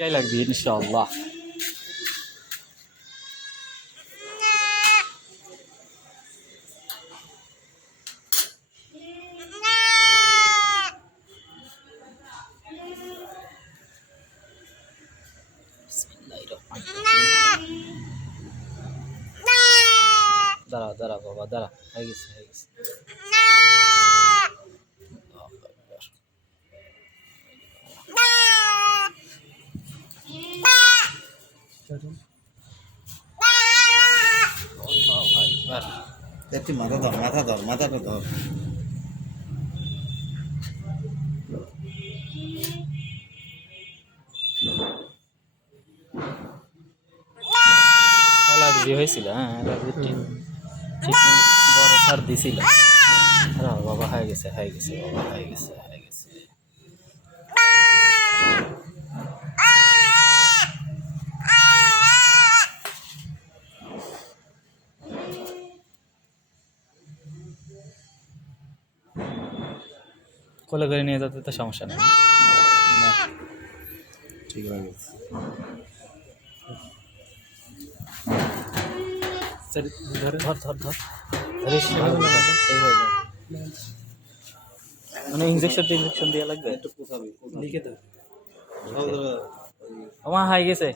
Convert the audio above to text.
جاي لك بيه ان شاء الله. بسم الله الرحمن الرحيم. দাঁড়া দাঁড়া বাবা দাঁড়া, হয়ে গেছে হয়ে গেছে। একটু মাথা ধর, মাথা ধর, মাথাটা ধর। অ্যালার্জি হয়েছিল, হ্যাঁ অ্যালার্জি বড় সর্দি ছিল। বাবা হয়ে গেছে হয়ে গেছে বাবা হয়ে গেছে হয়ে গেছে। কোলে করে নিয়ে যেতে তো সমস্যা নেই। ঠিক হয়ে গেছে। ধর ধর ধর ধর মানে ইঞ্জেকশন দেওয়া লাগবে। একটু কোথাও লিখে দাও। আমার হয়ে গেছে।